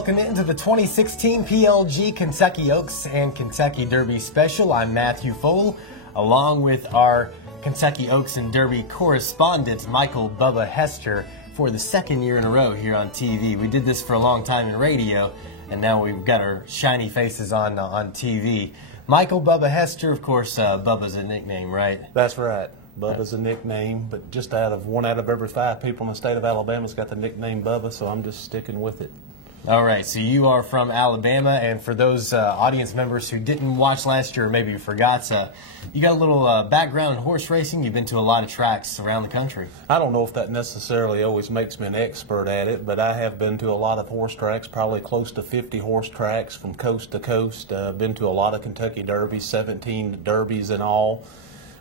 welcome into the 2016 PLG Kentucky Oaks and Kentucky Derby Special. I'm Matthew Fole, along with our Kentucky Oaks and Derby correspondent, Michael Bubba Hester, for the second year in a row here on TV. We did this for a long time in radio, and now we've got our shiny faces on TV. Michael Bubba Hester, of course, Bubba's a nickname, right? That's right. Bubba's a nickname, but just one out of every 5 people in the state of Alabama's got the nickname Bubba, so I'm just sticking with it. All right, so you are from Alabama, and for those audience members who didn't watch last year or maybe you forgot, you got a little background in horse racing. You've been to a lot of tracks around the country. I don't know if that necessarily always makes me an expert at it, but I have been to a lot of horse tracks, probably close to 50 horse tracks from coast to coast. Been to a lot of Kentucky Derbies, 17 Derbies in all.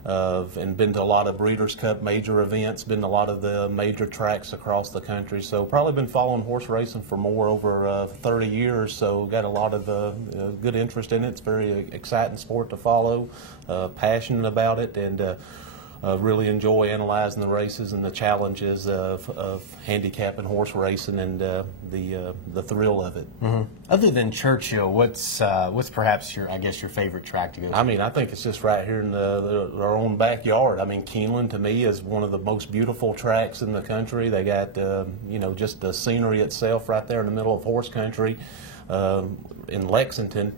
And been to a lot of Breeders' Cup major events, been to a lot of the major tracks across the country. So probably been following horse racing for over 30 years, so got a lot of good interest in it. It's a very exciting sport to follow, passionate about it, and really enjoy analyzing the races and the challenges of handicapping horse racing and the thrill of it. Mm-hmm. Other than Churchill, what's perhaps your favorite track to go to? I mean, I think it's just right here in our own backyard. I mean, Keeneland to me is one of the most beautiful tracks in the country. They got just the scenery itself right there in the middle of horse country. In Lexington,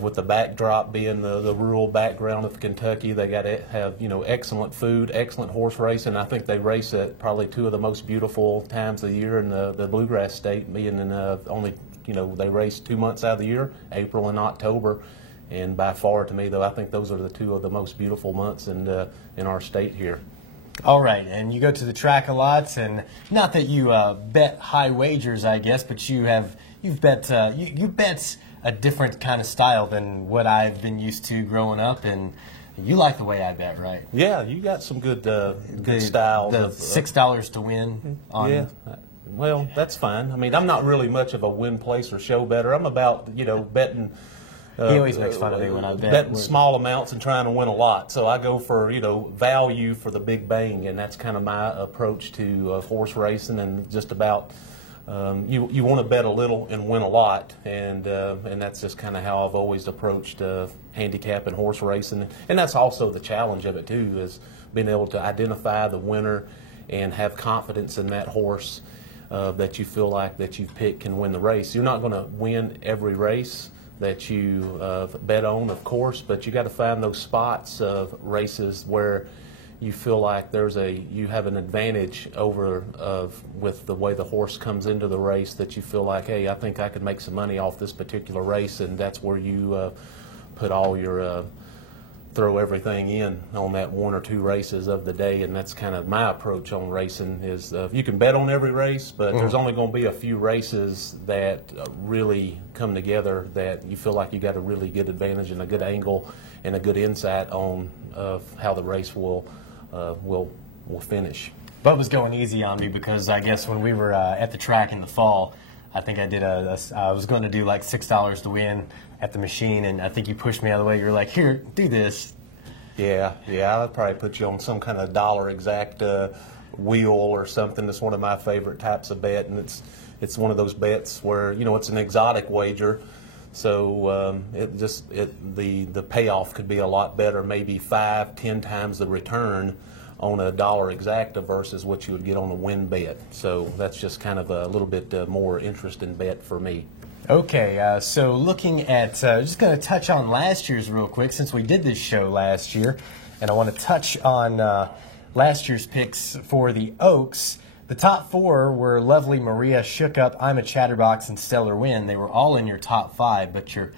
with the backdrop being the rural background of Kentucky, they got to have excellent food, excellent horse racing. I think they race at probably 2 of the most beautiful times of the year in the Bluegrass State, being in only they race 2 months out of the year, April and October. And by far, to me, though, I think those are the 2 of the most beautiful months in our state here. All right, and you go to the track a lot, and not that you bet high wagers, I guess, but you've bet you bet a different kind of style than what I've been used to growing up, and you like the way I bet, right? Yeah, you got some good style. The $6 to win. Yeah. Well, that's fine. I mean, I'm not really much of a win, place, or show better. I'm about betting. He always makes fun of me when I bet. Betting small amounts and trying to win a lot. So I go for value for the big bang, and that's kind of my approach to horse racing, and just about. You want to bet a little and win a lot, and that's just kind of how I've always approached handicapping horse racing. And that's also the challenge of it too, is being able to identify the winner and have confidence in that horse that you feel like that you've picked can win the race. You're not going to win every race that you bet on, of course, but you got to find those spots of races where you feel like you have an advantage with the way the horse comes into the race, that you feel like, hey, I think I could make some money off this particular race, and that's where you put all your throw everything in on that 1 or 2 races of the day. And that's kind of my approach on racing, is you can bet on every race, but there's only going to be a few races that really come together that you feel like you got a really good advantage and a good angle and a good insight on how the race will finish. Bubba's going easy on me because I guess when we were at the track in the fall, I think I did I was going to do like $6 to win at the machine, and I think you pushed me out of the way. You were like, here, do this. Yeah, I'd probably put you on some kind of dollar exact wheel or something. It's one of my favorite types of bet, and it's one of those bets where it's an exotic wager. So the payoff could be a lot better, maybe 5-10 times the return on a dollar exacta versus what you would get on a win bet. So that's just kind of a little bit more interesting bet for me. Okay, so looking at, just going to touch on last year's real quick, since we did this show last year, and I want to touch on last year's picks for the Oaks. The top 4 were Lovely Maria, Shook Up, I'm a Chatterbox, and Stellar Wind. They were all in your top 5, but your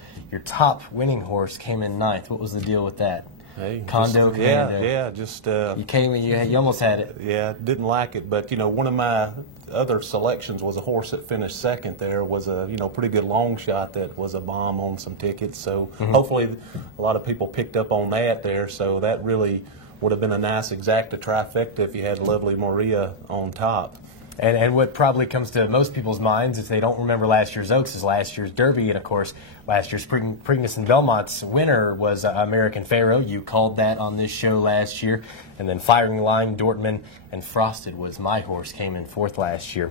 top winning horse came in 9th. What was the deal with that? Hey, Condo. You almost had it. Yeah, didn't like it, but one of my other selections was a horse that finished 2nd. There was a pretty good long shot that was a bomb on some tickets. So hopefully a lot of people picked up on that there. So that really would have been a nice exacta trifecta if you had Lovely Maria on top. And what probably comes to most people's minds if they don't remember last year's Oaks is last year's Derby. And, of course, last year's Preakness and Belmont's winner was American Pharoah. You called that on this show last year. And then Firing Line, Dortmund, and Frosted was my horse, came in fourth last year.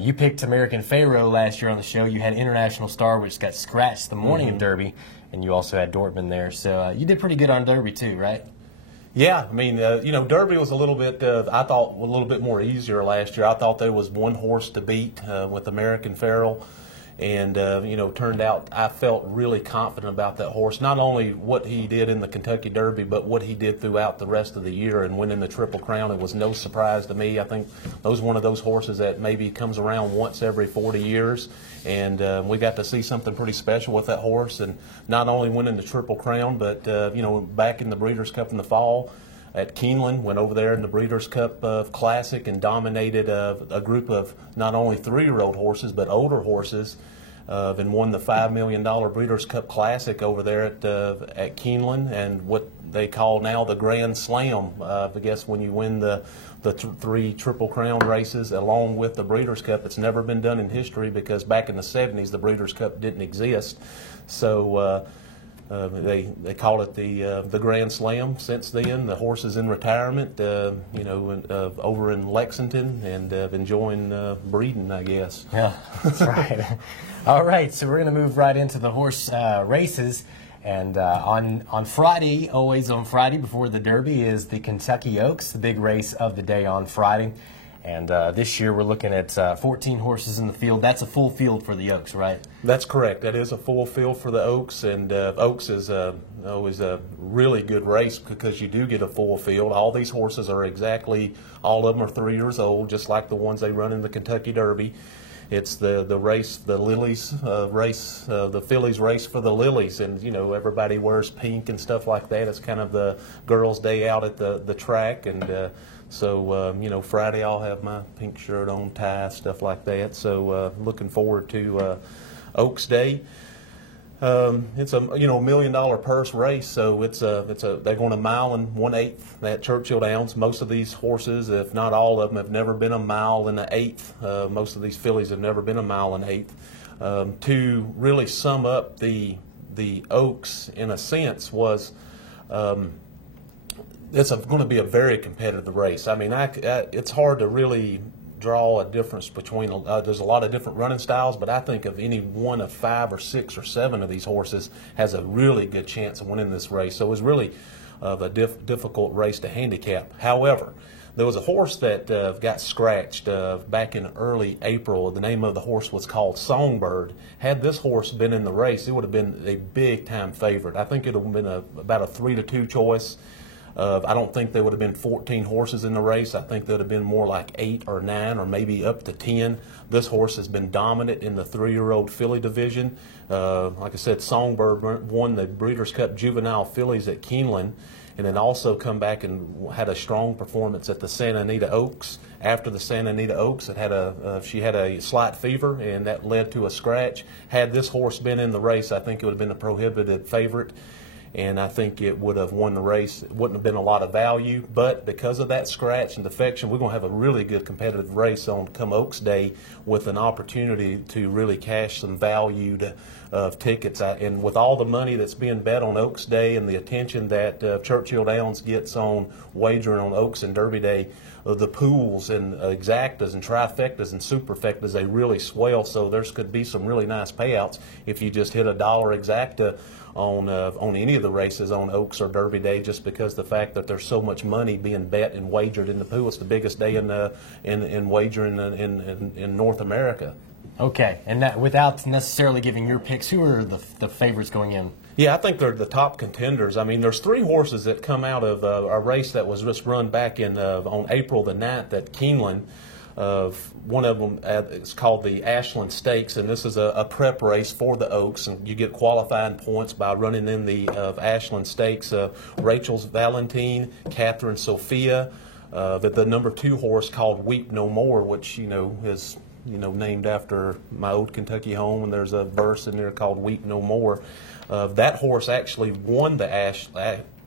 You picked American Pharoah last year on the show. You had International Star, which got scratched the morning of Derby. And you also had Dortmund there. So you did pretty good on Derby too, right? Yeah, I mean, Derby was a little bit, I thought, a little bit more easier last year. I thought there was one horse to beat with American Pharoah. And, turned out I felt really confident about that horse, not only what he did in the Kentucky Derby, but what he did throughout the rest of the year and winning the Triple Crown. It was no surprise to me. I think that was one of those horses that maybe comes around once every 40 years. And we got to see something pretty special with that horse. And not only winning the Triple Crown, but, back in the Breeders' Cup in the fall at Keeneland, went over there in the Breeders' Cup Classic and dominated a group of not only 3-year-old horses, but older horses. And won the $5 million Breeders' Cup Classic over there at Keeneland, and what they call now the Grand Slam. I guess when you win the 3 Triple Crown races along with the Breeders' Cup, it's never been done in history because back in the 70s the Breeders' Cup didn't exist. So they call it the Grand Slam. Since then, the horse is in retirement, over in Lexington and enjoying breeding, I guess. Yeah, that's right. All right, so we're going to move right into the horse races. And on Friday, always on Friday before the Derby, is the Kentucky Oaks, the big race of the day on Friday. And this year we're looking at 14 horses in the field. That's a full field for the Oaks, right? That's correct. That is a full field for the Oaks, and Oaks is always a really good race because you do get a full field. All these horses are all of them are 3 years old, just like the ones they run in the Kentucky Derby. It's the race, the Lilies race, the fillies race for the Lilies, and everybody wears pink and stuff like that. It's kind of the girls' day out at the track, and so Friday I'll have my pink shirt on, tie, stuff like that. So looking forward to Oaks Day. It's a $1 million purse race, so they're going 1 1/8 at Churchill Downs. Most of these horses, if not all of them, have never been 1 1/8. Most of these fillies have never been 1 1/8. To really sum up the Oaks in a sense was. It's going to be a very competitive race. I mean, it's hard to really draw a difference between. There's a lot of different running styles, but I think of any one of 5 or 6 or 7 of these horses has a really good chance of winning this race. So it was really a difficult race to handicap. However, there was a horse that got scratched back in early April. The name of the horse was called Songbird. Had this horse been in the race, it would have been a big-time favorite. I think it would have been about a 3-2 choice. I don't think there would have been 14 horses in the race. I think there would have been more like 8 or 9 or maybe up to 10. This horse has been dominant in the 3-year-old filly division. Like I said, Songbird won the Breeders' Cup Juvenile Fillies at Keeneland, and then also come back and had a strong performance at the Santa Anita Oaks. After the Santa Anita Oaks, she had a slight fever, and that led to a scratch. Had this horse been in the race, I think it would have been a prohibited favorite, and I think it would have won the race. It wouldn't have been a lot of value, but because of that scratch and defection, we're going to have a really good competitive race on come Oaks Day with an opportunity to really cash some value of tickets. And with all the money that's being bet on Oaks Day and the attention that Churchill Downs gets on wagering on Oaks and Derby Day, the pools and exactas and trifectas and superfectas, they really swell, so there could be some really nice payouts if you just hit $1 exacta on any of the races on Oaks or Derby Day, just because the fact that there's so much money being bet and wagered in the pool. It's the biggest day in wagering in North America. Okay, and that without necessarily giving your picks, who are the favorites going in? Yeah, I think they're the top contenders. I mean, there's 3 horses that come out of a race that was just run back on April the 9th at Keeneland. One of them is called the Ashland Stakes, and this is a prep race for the Oaks, and you get qualifying points by running in the Ashland Stakes. Rachel's Valentine, Catherine Sophia, the number 2 horse called Weep No More, which is named after my old Kentucky home, and there's a verse in there called "Weep No More." That horse actually won the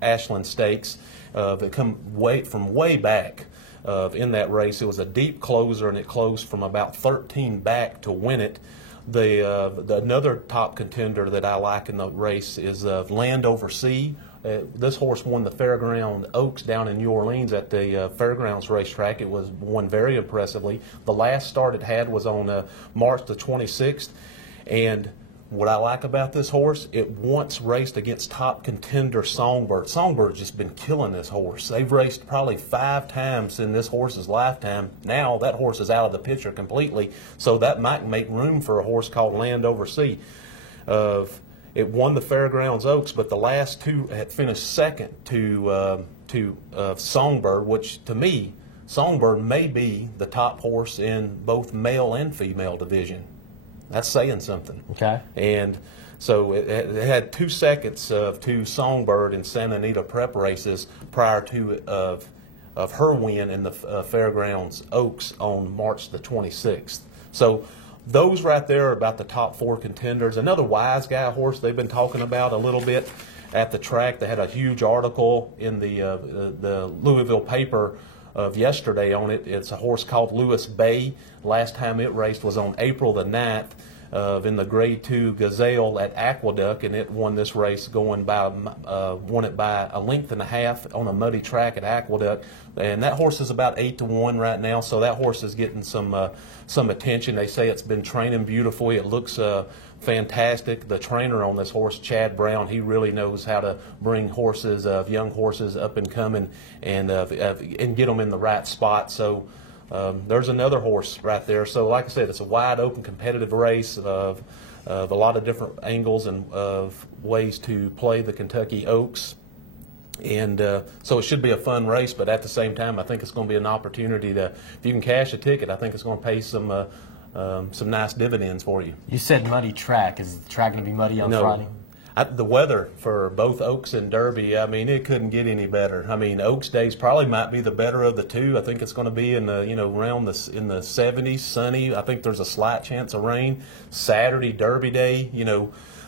Ashland Stakes. That come from way back in that race. It was a deep closer, and it closed from about 13 back to win it. The another top contender that I like in the race is Land Over Sea. This horse won the Fairground Oaks down in New Orleans at the Fairgrounds racetrack. It was won very impressively. The last start it had was on March the 26th, and what I like about this horse, it once raced against top contender Songbird. Songbird's just been killing this horse. They've raced probably 5 times in this horse's lifetime. Now that horse is out of the picture completely, so that might make room for a horse called Land Over Sea. It won the Fairgrounds Oaks, but the last 2 had finished second to Songbird, which to me, Songbird may be the top horse in both male and female division. That's saying something. Okay. And so it had 2 seconds to Songbird in Santa Anita prep races prior to of her win in the Fairgrounds Oaks on March the 26th. So those right there are about the top 4 contenders. Another Wise Guy horse they've been talking about a little bit at the track. They had a huge article in the Louisville paper of yesterday on it. It's a horse called Lewis Bay. Last time it raced was on April the 9th in the Grade 2 Gazelle at Aqueduct, and it won this race won it by a length and a half on a muddy track at Aqueduct. And that horse is about 8-1 right now, so that horse is getting some attention. They say it's been training beautifully. It looks fantastic. The trainer on this horse, Chad Brown, he really knows how to bring horses, young horses, up and coming, and get them in the right spot. So there's another horse right there. So like I said, it's a wide open competitive race of a lot of different angles and of ways to play the Kentucky Oaks. And so it should be a fun race, but at the same time, I think it's going to be an opportunity to, if you can cash a ticket, I think it's going to pay some nice dividends for you. You said muddy track. Is the track going to be muddy on Friday? The weather for both Oaks and Derby, I mean, it couldn't get any better. I mean, Oaks days probably might be the better of the 2. I think it's going to be in the around in the 70s, sunny. I think there's a slight chance of rain. Saturday, Derby day,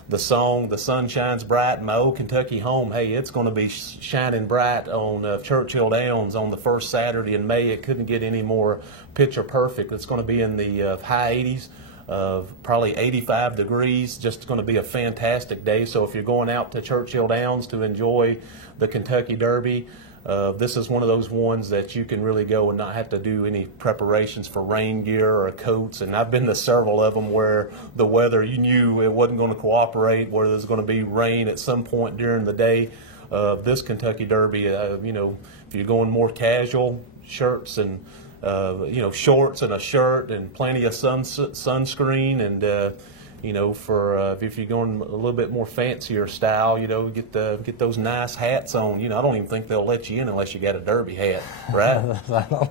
the song "The Sun Shines Bright in My Old Kentucky Home." Hey, it's going to be shining bright on Churchill Downs on the first Saturday in May. It couldn't get any more picture perfect. It's going to be in the high 80s. Probably 85 degrees. Just going to be a fantastic day. So if you're going out to Churchill Downs to enjoy the Kentucky Derby, this is one of those ones that you can really go and not have to do any preparations for rain gear or coats. And I've been to several of them where the weather, you knew it wasn't going to cooperate, where there's going to be rain at some point during the day. This Kentucky Derby, if you're going more casual, shirts and shorts and a shirt and plenty of sunscreen, and for if you're going a little bit more fancier style, get those nice hats on. I don't even think they'll let you in unless you got a Derby hat, right?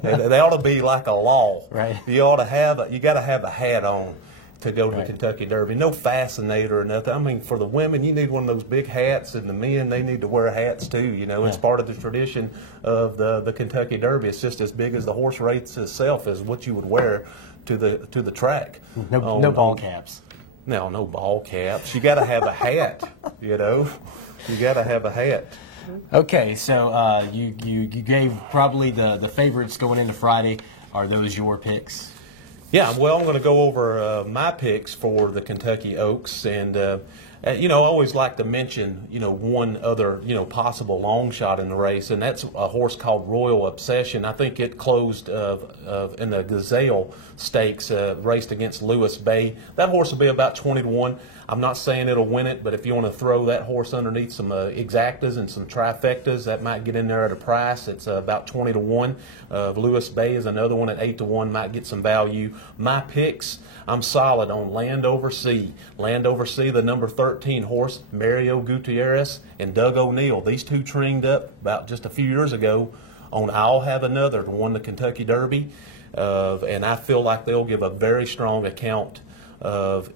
they ought to be like a law. Right. You got to have a hat on to go to the Kentucky Derby. No fascinator or nothing. I mean, for the women, you need one of those big hats, and the men, they need to wear hats too. It's part of the tradition of the Kentucky Derby. It's just as big as the horse race itself as what you would wear to the track. No ball caps. No ball caps. You got to have a hat. You got to have a hat. Okay, so you gave probably the favorites going into Friday. Are those your picks? Yeah, well, I'm going to go over my picks for the Kentucky Oaks, and I always like to mention one other possible long shot in the race, and that's a horse called Royal Obsession. I think it closed in the Gazelle Stakes, raced against Lewis Bay. That horse will be about 20-1. I'm not saying it'll win it, but if you want to throw that horse underneath some exactas and some trifectas, that might get in there at a price. It's about 20-1. Lewis Bay is another one at 8-1, might get some value. My picks, I'm solid on Land Over Sea. Land Over Sea, the number 13 horse, Mario Gutierrez and Doug O'Neill. These 2 trained up about just a few years ago on I'll Have Another to win the Kentucky Derby. And I feel like they'll give a very strong account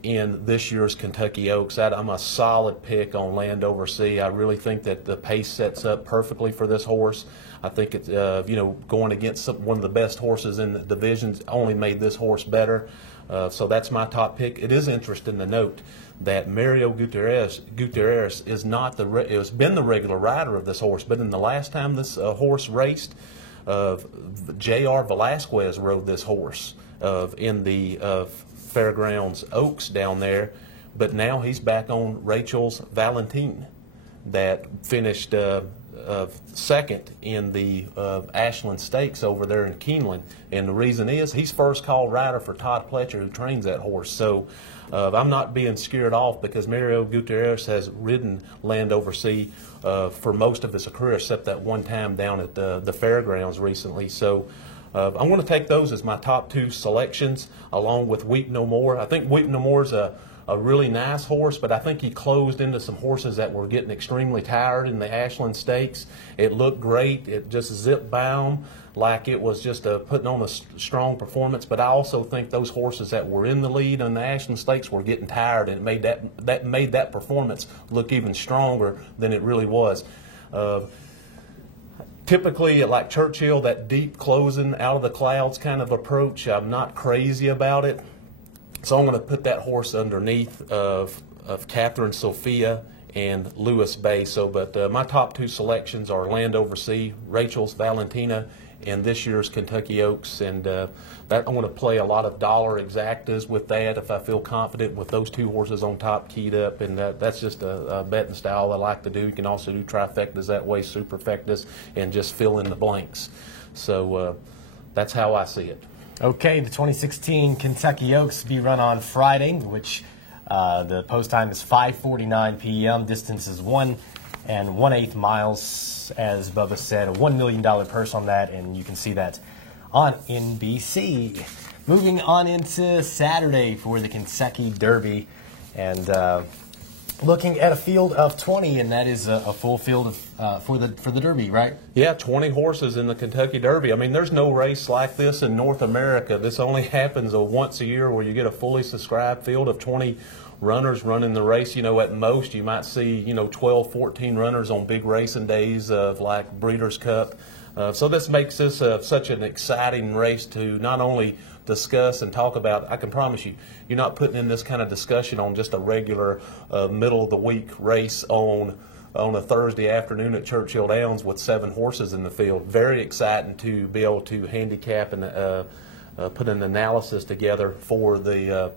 in this year's Kentucky Oaks. I'm a solid pick on Land Over Sea. I really think that the pace sets up perfectly for this horse. I think it's going against one of the best horses in the divisions only made this horse better. So that's my top pick. It is interesting to note that Mario Gutierrez is not has been the regular rider of this horse, but in the last time this horse raced, J.R. Velasquez rode this horse in the Fairgrounds Oaks down there, but now he's back on Rachel's Valentine that finished second in the Ashland Stakes over there in Keeneland. And the reason is he's first call rider for Todd Pletcher, who trains that horse. So I'm not being scared off because Mario Gutierrez has ridden Land Over Sea for most of his career, except that one time down at the Fairgrounds recently. So I'm going to take those as my top 2 selections, along with Weep No More. I think Weep No More is a really nice horse, but I think he closed into some horses that were getting extremely tired in the Ashland Stakes. It looked great. It just zipped by them like it was just putting on a strong performance. But I also think those horses that were in the lead in the Ashland Stakes were getting tired, and it made that performance look even stronger than it really was. Typically, like Churchill, that deep closing out of the clouds kind of approach, I'm not crazy about it. So I'm going to put that horse underneath of Catherine Sophia and Lewis Bay. But my top 2 selections are Land Over Sea, Rachel's Valentina, and this year's Kentucky Oaks. And that I'm going to play a lot of dollar exactas with that if I feel confident with those 2 horses on top keyed up. And that's just a betting style I like to do. You can also do trifectas that way, superfectas, and just fill in the blanks. So that's how I see it. Okay, the 2016 Kentucky Oaks be run on Friday, which the post time is 5:49 p.m. Distance is 1 1/8 miles, as Bubba said. A $1 million purse on that, and you can see that on NBC. Moving on into Saturday for the Kentucky Derby, and looking at a field of 20, and that is a full field for the Derby, right? Yeah, 20 horses in the Kentucky Derby. I mean, there's no race like this in North America. This only happens once a year where you get a fully subscribed field of 20 runners running the race. You know, at most you might see, 12, 14 runners on big racing days of like Breeders' Cup. So this makes this such an exciting race to not only discuss and talk about. I can promise you, you're not putting in this kind of discussion on just a regular middle of the week race on a Thursday afternoon at Churchill Downs with 7 horses in the field. Very exciting to be able to handicap and put an analysis together for the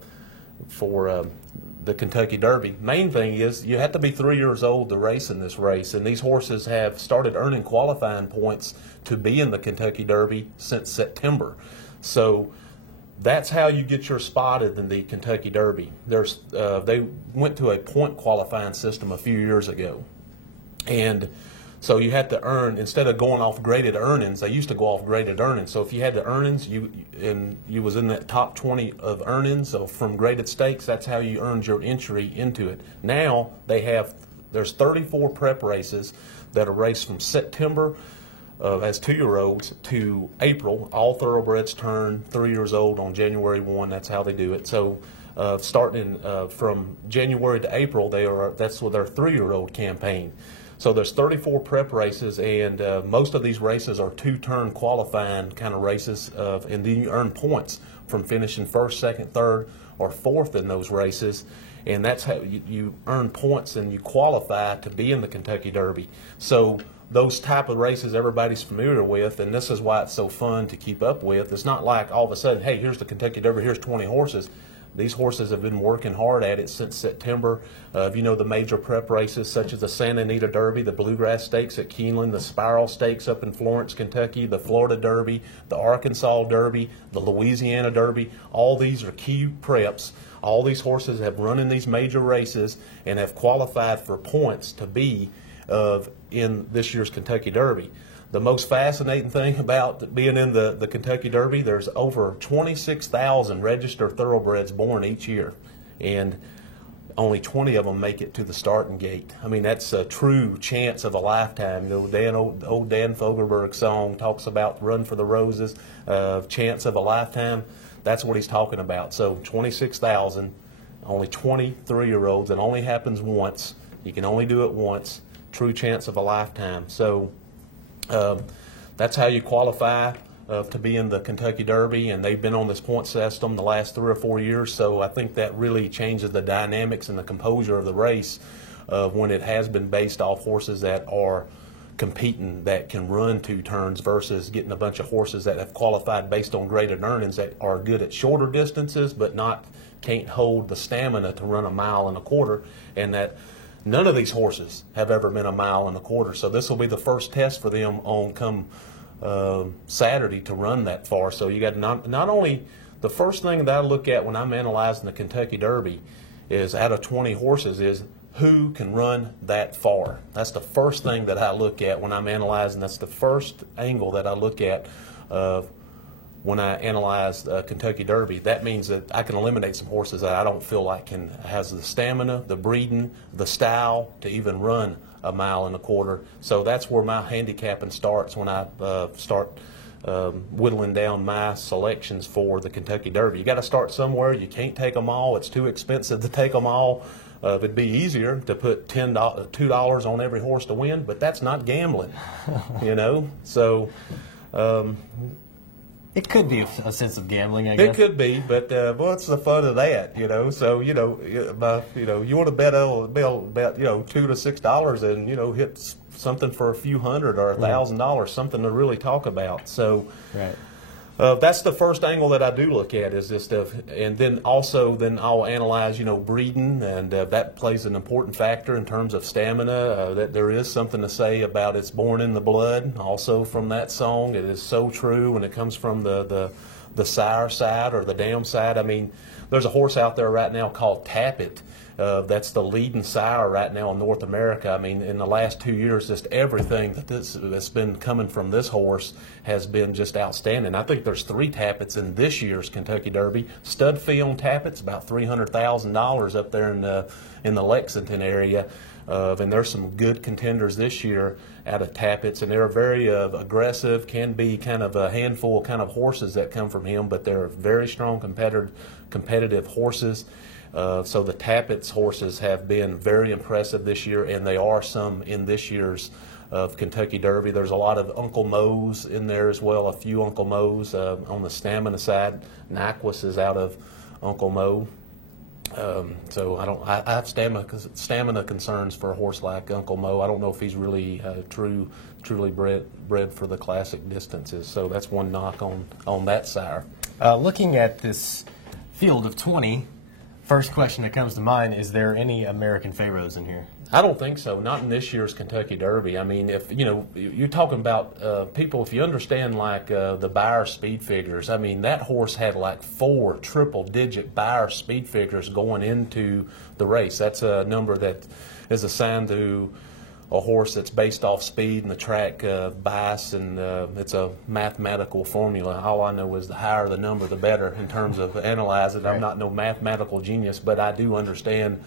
Kentucky Derby. Main thing is you have to be 3 years old to race in this race, and these horses have started earning qualifying points to be in the Kentucky Derby since September. So that's how you get your spot in the Kentucky Derby. They went to a point qualifying system a few years ago, and so you had to earn, instead of going off graded earnings, they used to go off graded earnings. So if you had the earnings, you was in that top 20 of earnings, so from graded stakes, that's how you earned your entry into it. Now there's 34 prep races that are raced from September as 2-year-olds to April. All thoroughbreds turn 3 years old on January 1. That's how they do it. So starting from January to April, that's with their 3-year-old campaign. So there's 34 prep races, and most of these races are 2-turn qualifying kind of races, and then you earn points from finishing 1st, 2nd, 3rd, or 4th in those races. And that's how you earn points and you qualify to be in the Kentucky Derby. So those type of races everybody's familiar with, and this is why it's so fun to keep up with. It's not like all of a sudden, hey, here's the Kentucky Derby, here's 20 horses. These horses have been working hard at it since September. The major prep races such as the Santa Anita Derby, the Bluegrass Stakes at Keeneland, the Spiral Stakes up in Florence, Kentucky, the Florida Derby, the Arkansas Derby, the Louisiana Derby. All these are key preps. All these horses have run in these major races and have qualified for points to be in this year's Kentucky Derby. The most fascinating thing about being in the Kentucky Derby, there's over 26,000 registered thoroughbreds born each year, and only 20 of them make it to the starting gate. I mean, that's a true chance of a lifetime. Old Dan Fogelberg song talks about Run for the Roses, chance of a lifetime. That's what he's talking about. So 26,000, only 23-year-olds. It only happens once. You can only do it once. True chance of a lifetime. So that's how you qualify to be in the Kentucky Derby, and they've been on this point system the last 3 or 4 years. So I think that really changes the dynamics and the composure of the race when it has been based off horses that are competing, that can run 2 turns, versus getting a bunch of horses that have qualified based on graded earnings that are good at shorter distances but can't hold the stamina to run 1.25 miles, and that none of these horses have ever been 1.25 miles. So this will be the first test for them on come Saturday to run that far. So you got not only the first thing that I look at when I'm analyzing the Kentucky Derby is, out of 20 horses, is who can run that far. That's the first thing that I look at when I'm analyzing. That's the first angle that I look at when I analyze Kentucky Derby. That means that I can eliminate some horses that I don't feel like has the stamina, the breeding, the style to even run 1.25 miles. So that's where my handicapping starts when I start whittling down my selections for the Kentucky Derby. You got to start somewhere. You can't take them all. It's too expensive to take them all. It'd be easier to put $2 on every horse to win, but that's not gambling, you know. So it could be a sense of gambling, I guess. It could be, but what's the fun of that, you know? So you want to bet $2 to $6 and hit something for a few hundred or $1,000, something to really talk about. So. Right. That's the first angle that I do look at, is this stuff, and then I'll analyze, breeding, and that plays an important factor in terms of stamina. That there is something to say about it's born in the blood. Also from that song, it is so true when it comes from the sire side or the dam side. I mean, there's a horse out there right now called Tappet. That's the leading sire right now in North America. I mean, in the last 2 years, just everything that's been coming from this horse has been just outstanding. I think there's 3 Tappets in this year's Kentucky Derby. Stud fee on Tappet's about $300,000 up there in the Lexington area. And there's some good contenders this year out of Tappet's, and they're very aggressive, can be kind of a handful of kind of horses that come from him, but they're very strong competitive horses. So the Tappet's horses have been very impressive this year, and they are some in this year's Kentucky Derby. There's a lot of Uncle Mo's in there as well, a few Uncle Mo's on the stamina side. Nyquist is out of Uncle Mo. So I have stamina concerns for a horse like Uncle Mo. I don't know if he's really truly bred for the classic distances. So that's one knock on that sire. Looking at this field of 20, first question that comes to mind, is there any American Pharaohs in here? I don't think so. Not in this year's Kentucky Derby. I mean, if you're talking about people, if you understand like the Beyer speed figures, I mean, that horse had like 4 triple-digit Beyer speed figures going into the race. That's a number that is assigned to a horse that's based off speed and the track bias, and it's a mathematical formula. All I know is the higher the number, the better in terms of analyzing. Right. I'm not no mathematical genius, but I do understand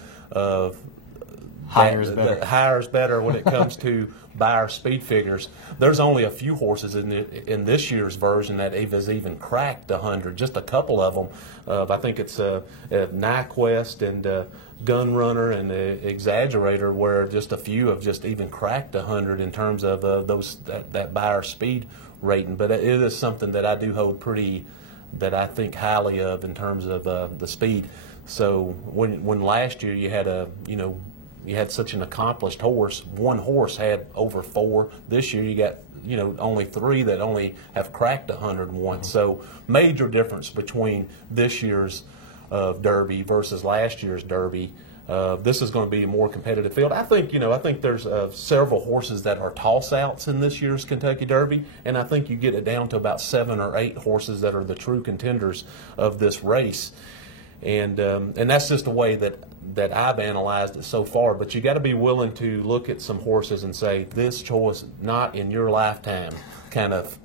higher is better. Higher is better when it comes to Beyer speed figures. There's only a few horses in this year's version that has even cracked 100. Just a couple of them. I think it's Nyquist and Gunrunner and Exaggerator, where just a few have just even cracked 100 in terms of that Beyer speed rating. But it is something that I do hold that I think highly of in terms of the speed. So when last year you had such an accomplished horse, one horse had over 4. This year you got only 3 that only have cracked 100 once. So major difference between this year's Derby versus last year's Derby. This is going to be a more competitive field. I think there's several horses that are toss-outs in this year's Kentucky Derby, and I think you get it down to about 7 or 8 horses that are the true contenders of this race. And that's just the way that I've analyzed it so far. But you got to be willing to look at some horses and say, this choice not in your lifetime kind of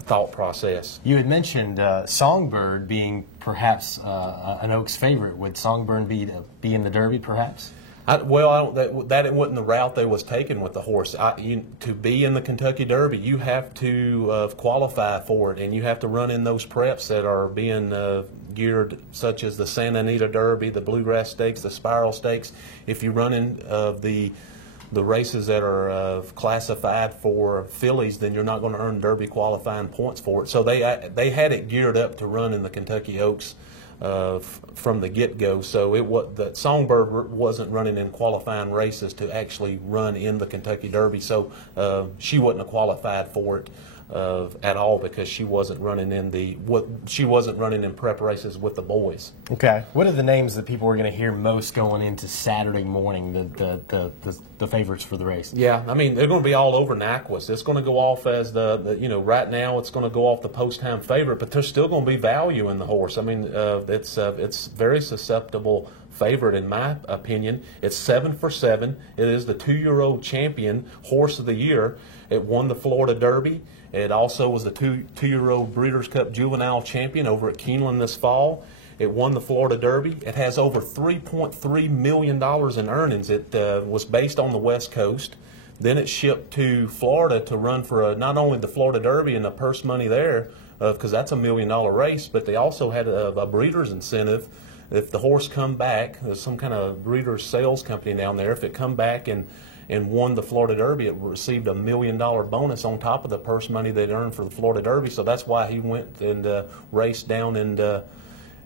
thought process. You had mentioned Songbird being perhaps an Oaks favorite. Would Songbird be in the Derby perhaps? That wasn't the route they was taking with the horse. To be in the Kentucky Derby, you have to qualify for it, and you have to run in those preps that are being geared, such as the Santa Anita Derby, the Bluegrass Stakes, the Spiral Stakes. If you run in the the races that are classified for fillies, then you're not going to earn Derby qualifying points for it. So they had it geared up to run in the Kentucky Oaks from the get-go. So the Songbird wasn't running in qualifying races to actually run in the Kentucky Derby. So she wouldn't have qualified for it at all, because she wasn't running in prep races with the boys. Okay. What are the names that people are going to hear most going into Saturday morning, the favorites for the race? Yeah, I mean, they're going to be all over Nyquist. It's going to go off as right now it's going to go off the post-time favorite, but there's still going to be value in the horse. I mean, it's very susceptible favorite in my opinion. It's 7 for 7. It is the 2-year-old champion horse of the year. It won the Florida Derby. It also was the two-year-old Breeders' Cup Juvenile Champion over at Keeneland this fall. It won the Florida Derby. It has over $3.3 million in earnings. It was based on the West Coast. Then it shipped to Florida to run for not only the Florida Derby and the purse money there, because that's a $1 million race, but they also had a breeder's incentive. If the horse come back, there's some kind of breeder's sales company down there, if it come back and won the Florida Derby, it received a $1 million bonus on top of the purse money they'd earned for the Florida Derby. So that's why he went and raced down at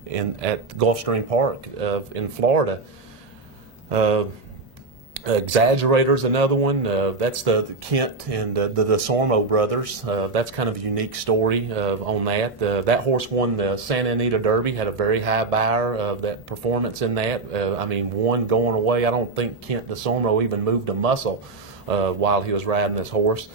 Gulfstream Park in Florida. Exaggerator's another one. That's the Kent and the DeSormo brothers. That's kind of a unique story on that. That horse won the Santa Anita Derby, had a very high buyer of that performance in that. I mean, one going away. I don't think Kent DeSormo even moved a muscle while he was riding this horse.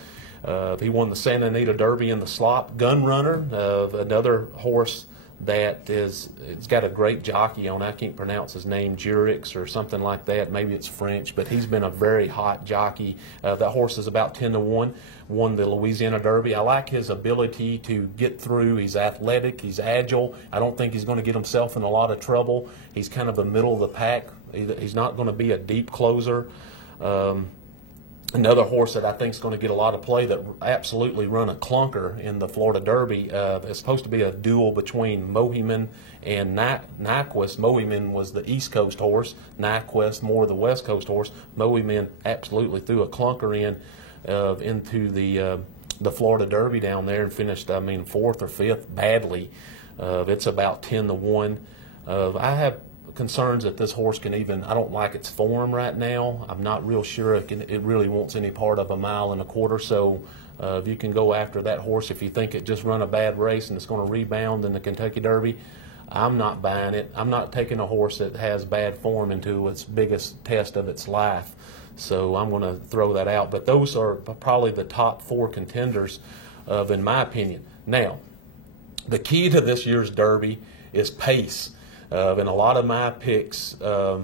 He won the Santa Anita Derby in the slop. Gunrunner, another horse that it's got a great jockey on. I can't pronounce his name, Jurix or something like that. Maybe it's French, but he's been a very hot jockey. That horse is about 10-1. Won the Louisiana Derby. I like his ability to get through. He's athletic. He's agile. I don't think he's going to get himself in a lot of trouble. He's kind of the middle of the pack. He's not going to be a deep closer. Another horse that I think is going to get a lot of play that absolutely run a clunker in the Florida Derby. It's supposed to be a duel between Mohiman and Nyquist. Mohiman was the East Coast horse. Nyquist more the West Coast horse. Mohiman absolutely threw a clunker into the Florida Derby down there and finished, I mean, 4th or 5th badly. It's about 10-1. I have concerns that this horse can I don't like its form right now. I'm not real sure it really wants any part of 1.25 miles. So if you can go after that horse, if you think it just run a bad race and it's going to rebound in the Kentucky Derby, I'm not buying it. I'm not taking a horse that has bad form into its biggest test of its life. So I'm going to throw that out. But those are probably the top 4 contenders in my opinion. Now, the key to this year's Derby is pace. And a lot of my picks are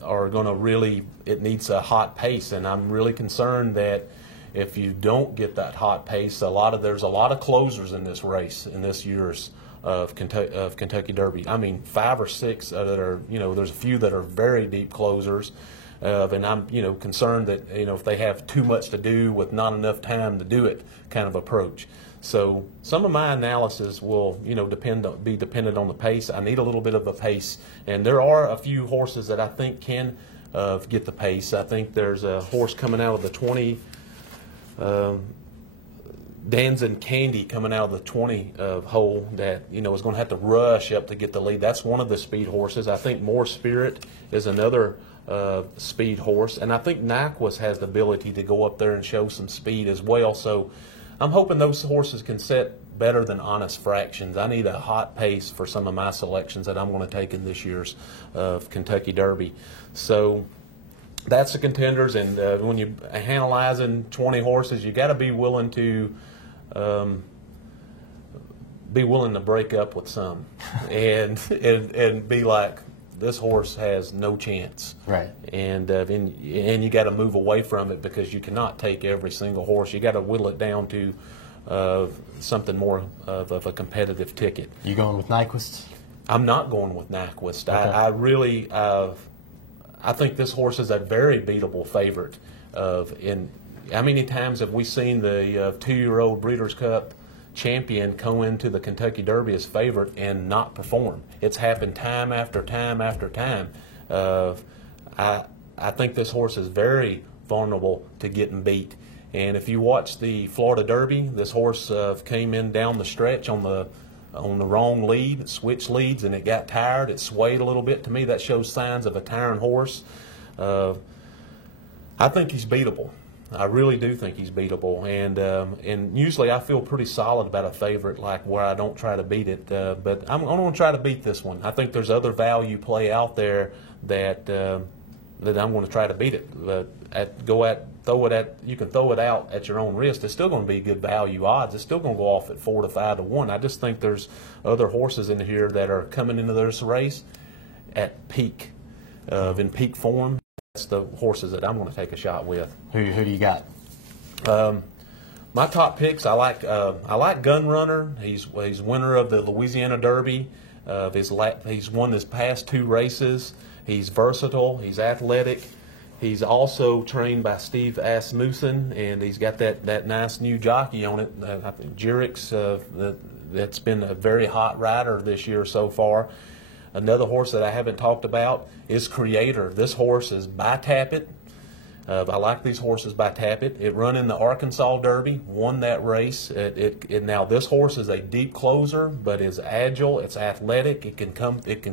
going to it needs a hot pace. And I'm really concerned that if you don't get that hot pace, there's a lot of closers in this race, in this year's of Kentucky Derby. I mean, 5 or 6 that are, there's a few that are very deep closers. And I'm, concerned that, if they have too much to do with not enough time to do it kind of approach. So some of my analysis will, be dependent on the pace. I need a little bit of a pace. And there are a few horses that I think can get the pace. I think there's a horse coming out of the 20, Danzin Candy coming out of the 20 hole that, is going to have to rush up to get the lead. That's one of the speed horses. I think More Spirit is another speed horse. And I think Nyquist has the ability to go up there and show some speed as well. So I'm hoping those horses can set better than Honest Fractions. I need a hot pace for some of my selections that I'm going to take in this year's Kentucky Derby. So that's the contenders. And when you're analyzing 20 horses, you got to be willing to break up with some, and be like, this horse has no chance. Right. And you got to move away from it, because you cannot take every single horse. You got to whittle it down to something more of a competitive ticket. You going with Nyquist? I'm not going with Nyquist. Okay. I think this horse is a very beatable favorite. How many times have we seen the 2-year-old Breeders' Cup champion go into the Kentucky Derby as favorite and not perform? It's happened time after time after time. I think this horse is very vulnerable to getting beat. And if you watch the Florida Derby, this horse came in down the stretch on the wrong lead, it switched leads, and it got tired. It swayed a little bit. To me, that shows signs of a tiring horse. I think he's beatable. I really do think he's beatable, and usually I feel pretty solid about a favorite, like where I don't try to beat it. But I'm going to try to beat this one. I think there's other value play out there that I'm going to try to beat it. You can throw it out at your own risk. It's still going to be good value odds. It's still going to go off at 4 to 5 to 1. I just think there's other horses in here that are coming into this race at peak, in peak form. That's the horses that I'm going to take a shot with. Who do you got? My top picks, I like Gun Runner. He's winner of the Louisiana Derby. He's won his past 2 races. He's versatile. He's athletic. He's also trained by Steve Asmussen, and he's got that nice new jockey on it. I think Jurix, that's been a very hot rider this year so far. Another horse that I haven't talked about is Creator. This horse is by Tappet. I like these horses by Tappet. It run in the Arkansas Derby, won that race. Now this horse is a deep closer, but is agile. It's athletic. It can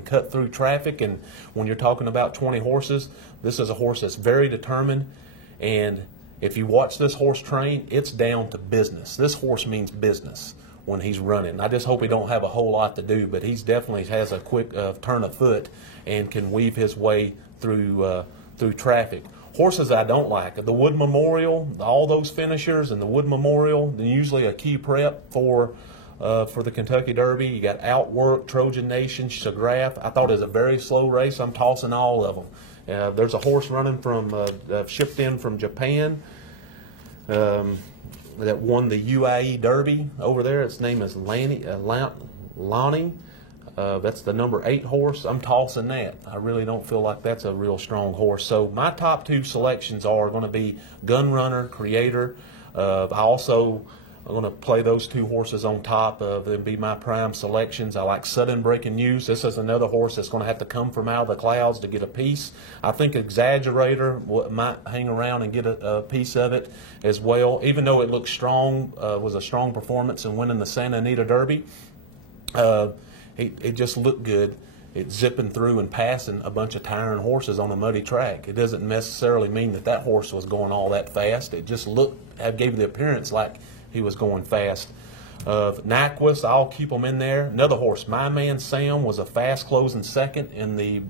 cut through traffic. And when you're talking about 20 horses, this is a horse that's very determined. And if you watch this horse train, it's down to business. This horse means business when he's running. I just hope he don't have a whole lot to do, but he's definitely has a quick turn of foot and can weave his way through traffic. Horses I don't like, the Wood Memorial, all those finishers and the Wood Memorial, they're usually a key prep for the Kentucky Derby. You got Outwork, Trojan Nation, Sagraph. I thought it was a very slow race. I'm tossing all of them. There's a horse running from shipped in from Japan that won the UAE Derby over there. Its name is Lonnie. That's the number 8 horse. I'm tossing that. I really don't feel like that's a real strong horse. So my top 2 selections are going to be Gun Runner, Creator. I'm going to play those 2 horses on top. They'll be my prime selections. I like Sudden Breaking News. This is another horse that's going to have to come from out of the clouds to get a piece. I think Exaggerator might hang around and get a piece of it as well. Even though it looks strong, was a strong performance in winning the Santa Anita Derby. It just looked good. It's zipping through and passing a bunch of tiring horses on a muddy track. It doesn't necessarily mean that horse was going all that fast. It just gave the appearance like he was going fast. Nyquist, I'll keep him in there. Another horse, My Man Sam, was a fast closing second in the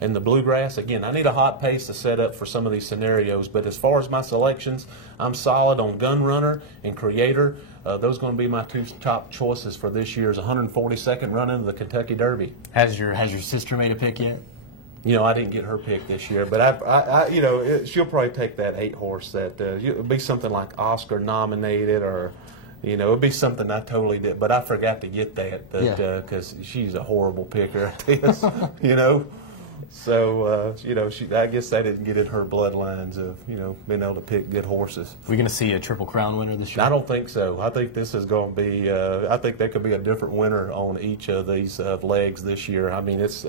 Bluegrass. Again, I need a hot pace to set up for some of these scenarios, but as far as my selections, I'm solid on Gun Runner and Creator. Those are going to be my 2 top choices for this year's 142nd run into the Kentucky Derby. Has your sister made a pick yet? I didn't get her pick this year, but she'll probably take that 8 horse. That it'll be something like Oscar nominated, or it'll be something I totally did. But I forgot to get that, because she's a horrible picker at this, So I guess I didn't get in her bloodlines of being able to pick good horses. Are we going to see a Triple Crown winner this year? I don't think so. I think this is going to be. I think there could be a different winner on each of these legs this year. I mean, it's.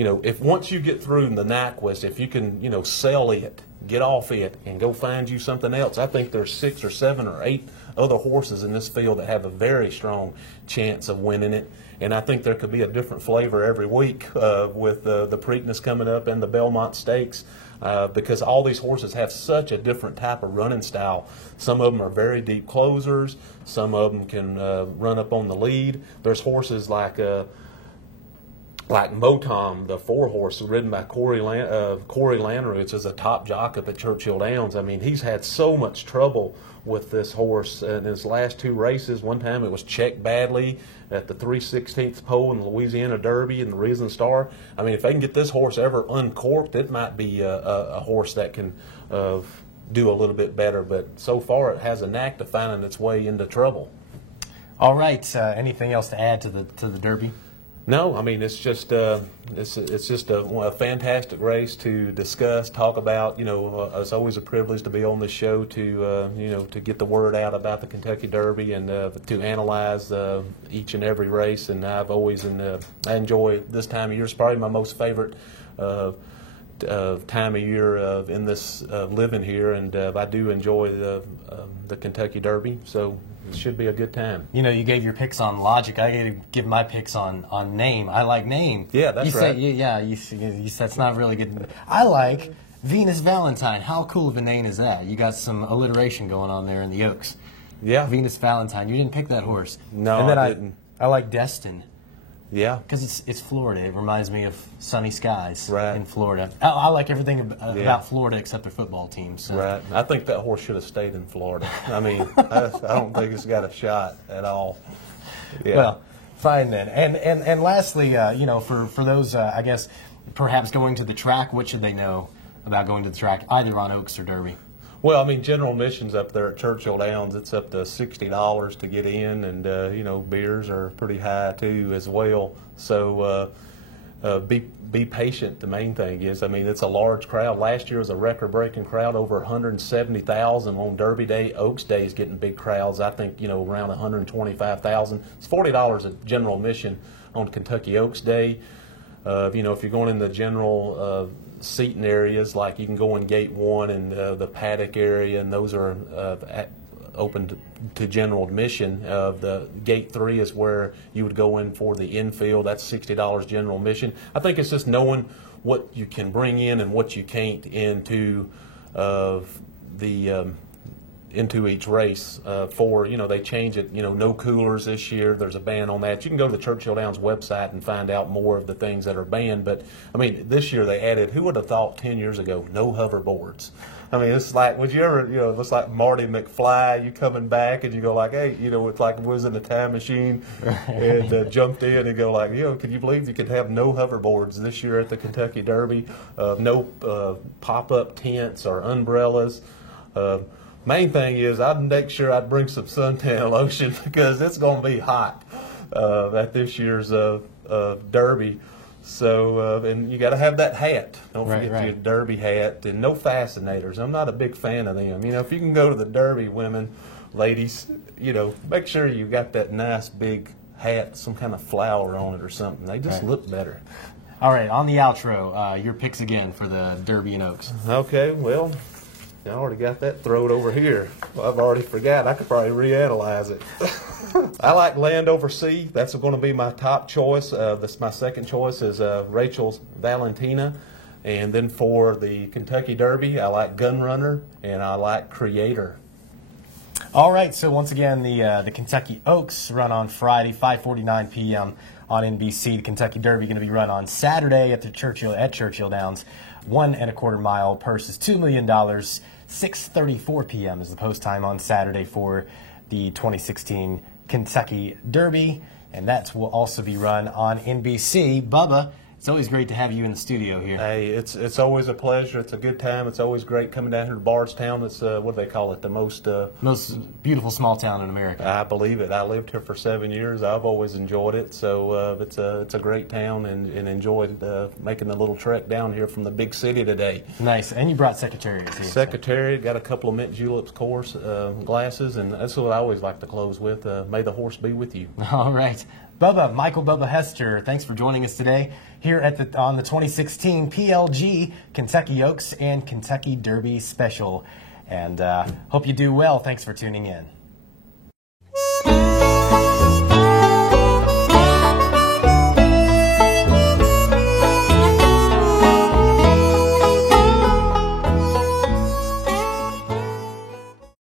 If once you get through the Nyquist, if you can, sell it, get off it, and go find you something else, I think there's 6 or 7 or 8 other horses in this field that have a very strong chance of winning it. And I think there could be a different flavor every week with the Preakness coming up and the Belmont Stakes, because all these horses have such a different type of running style. Some of them are very deep closers. Some of them can run up on the lead. There's horses like Motom, the 4 horse ridden by Corey Lanerud, which is a top jock up at Churchill Downs. I mean, he's had so much trouble with this horse in his last 2 races. One time it was checked badly at the 3/16 pole in the Louisiana Derby and the Risen Star. I mean, if they can get this horse ever uncorked, it might be a horse that can do a little bit better. But so far it has a knack to finding its way into trouble. All right. Anything else to add to the Derby? No, I mean, it's just a fantastic race to discuss, talk about. It's always a privilege to be on this show to get the word out about the Kentucky Derby and to analyze each and every race. And I've always I enjoy this time of year. It's probably my most favorite time of year in this living here, and I do enjoy the Kentucky Derby, so it should be a good time. You know, you gave your picks on logic. I got to give my picks on name. I like name. Yeah, that's right. You said that's not really good. I like Venus Valentine. How cool of a name is that? You got some alliteration going on there in the Oaks. Yeah. Venus Valentine. You didn't pick that horse. No, and then I didn't. I like Destin. Yeah. Because it's Florida. It reminds me of sunny skies in Florida. I like everything about Florida except their football team. So. Right. I think that horse should have stayed in Florida. I mean, I don't think it's got a shot at all. Yeah. Well, fine then. And lastly, you know, for those, I guess, perhaps going to the track, what should they know about going to the track, either on Oaks or Derby? Well, I mean, general admissions up there at Churchill Downs, it's up to $60 to get in, and you know, beers are pretty high too as well. So be patient. The main thing is, I mean, it's a large crowd. Last year was a record-breaking crowd, over 170,000 on Derby Day. Oaks Day is getting big crowds. I think, you know, around 125,000. It's $40 a general admission on Kentucky Oaks Day. You know, if you're going in the general seating areas, like you can go in Gate 1 and the paddock area, and those are open to general admission. The Gate 3 is where you would go in for the infield. That's $60 general admission. I think it's just knowing what you can bring in and what you can't into into each race. For, you know, they change it, you know, no coolers this year. There's a ban on that. You can go to the Churchill Downs website and find out more of the things that are banned. But, I mean, this year they added, who would have thought 10 years ago, no hoverboards? I mean, it's like, would you ever, you know, it's like Marty McFly, you coming back and you go like, hey, you know, it's like was in a time machine and jumped in and go like, you know, can you believe you could have no hoverboards this year at the Kentucky Derby? No pop-up tents or umbrellas. Main thing is I'd make sure I'd bring some suntan lotion because it's going to be hot at this year's Derby. So, and you got to have that hat. Don't forget your Derby hat, and no fascinators. I'm not a big fan of them. You know, if you can go to the Derby, ladies, you know, make sure you got that nice big hat, some kind of flower on it or something. They just look better. All right, on the outro, your picks again for the Derby and Oaks. Okay, well, I already got that thrown over here. Well, I've already forgot. I could probably reanalyze it. I like Land Over Sea. That's going to be my top choice. My second choice is Rachel's Valentina. And then for the Kentucky Derby, I like Gunrunner and I like Creator. All right, so once again, the Kentucky Oaks run on Friday, 5:49 p.m. on NBC. The Kentucky Derby going to be run on Saturday at Churchill Downs. 1 1/4 mile purse is $2 million. 6:34 p.m. is the post time on Saturday for the 2016 Kentucky Derby, and that will also be run on NBC. Bubba, it's always great to have you in the studio here. Hey, it's always a pleasure. It's a good time. It's always great coming down here to Bardstown. It's what do they call it? The most beautiful small town in America. I believe it. I lived here for 7 years. I've always enjoyed it. So it's a great town, and enjoyed making the little trek down here from the big city today. Nice. And you brought Secretariat here. Secretariat, got a couple of mint juleps course glasses, and that's what I always like to close with. May the horse be with you. All right. Bubba, Michael Bubba Hester, thanks for joining us today here on the 2016 PLG Kentucky Oaks and Kentucky Derby Special. And hope you do well. Thanks for tuning in.